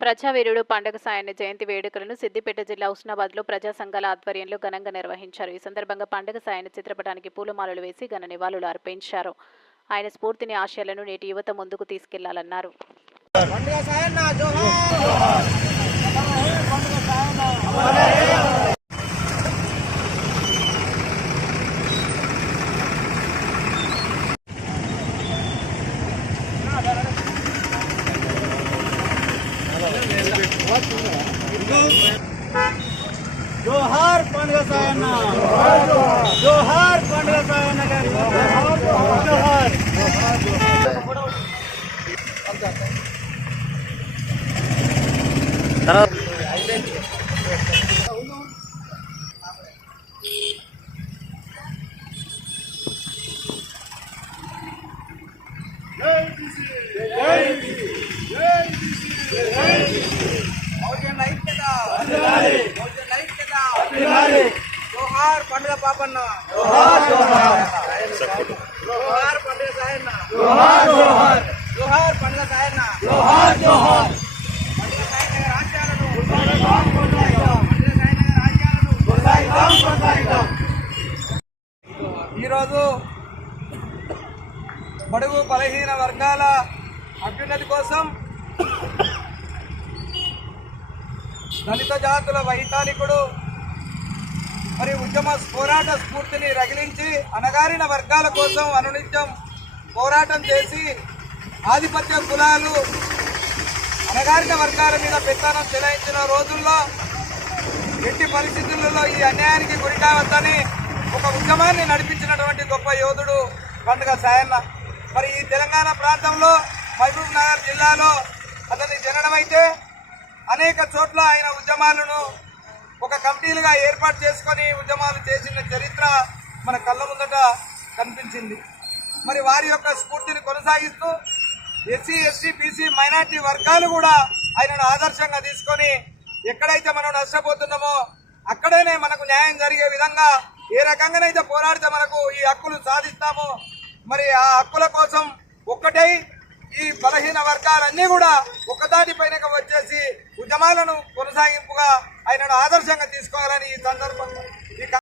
ప్రజావీరుడు పండగ సాయన్న జయంతి వేడుకలను సిద్దిపేట జిల్లా ఉస్నాబాద్లో ప్రజా సంఘాల ఆధ్వర్యంలో ఘనంగా నిర్వహించారు. ఈ సందర్భంగా పండగ సాయన్న చిత్రపటానికి పూలమాలలు వేసి ఘన నివాళులు అర్పించారు. ఆయన స్ఫూర్తిని ఆశయాలను నేటి యువత ముందుకు తీసుకెళ్ళాలన్నారు. పండుగ సాయన్న జోహార్ జోహార్ పండుగ సాయన్న జోహార్ పండుగ సాయన్న గారి జోహార్ పండుగ పాపన్న. జోహార్ జోహార్. పండుగ సాయన్న. జోహార్ జోహార్. జోహార్ పండుగ సాయన్న. జోహార్ జోహార్. పండుగ సాయన్న గారి ఆశయాలను. పండుగ సాయన్న గారి ఆశయాలను. ఈరోజు బడుగు బలహీన వర్గాల అభ్యున్నతి కోసం దళిత జాతుల వైతాళికుడు మరి ఉద్యమ పోరాట స్ఫూర్తిని రగిలించి అణగారిన వర్గాల కోసం అనునిత్యం పోరాటం చేసి ఆధిపత్య కులాలు అణగారిన వర్గాల మీద పెత్తనం చెలాయించిన రోజుల్లో ఎట్టి పరిస్థితులలో ఈ అన్యాయానికి గురి కావద్దని ఒక ఉద్యమాన్ని నడిపించినటువంటి గొప్ప యోధుడు పండుగ సాయన్న. మరి ఈ తెలంగాణ ప్రాంతంలో మహబూబ్ నగర్ జిల్లాలో అతని జననం అయితే అనేక చోట్ల ఆయన ఉద్యమాలను ఒక కమిటీలుగా ఏర్పాటు చేసుకొని ఉద్యమాలు చేసిన చరిత్ర మన కళ్ళ ముందట కనిపించింది. మరి వారి యొక్క స్ఫూర్తిని కొనసాగిస్తూ ఎస్సీ ఎస్టీ బీసీ మైనార్టీ వర్గాలు కూడా ఆయనను ఆదర్శంగా తీసుకొని ఎక్కడైతే మనం నష్టపోతున్నామో అక్కడనే మనకు న్యాయం జరిగే విధంగా ఏ రకంగానైతే పోరాడితే మనకు ఈ హక్కులు సాధిస్తామో మరి ఆ హక్కుల కోసం ఒక్కటై ఈ బలహీన వర్గాలన్నీ కూడా ఒక్కదాటి పైన వచ్చేసి ఉద్యమాలను కొనసాగింపుగా ఆయనను ఆదర్శంగా తీసుకోవాలని ఈ సందర్భంగా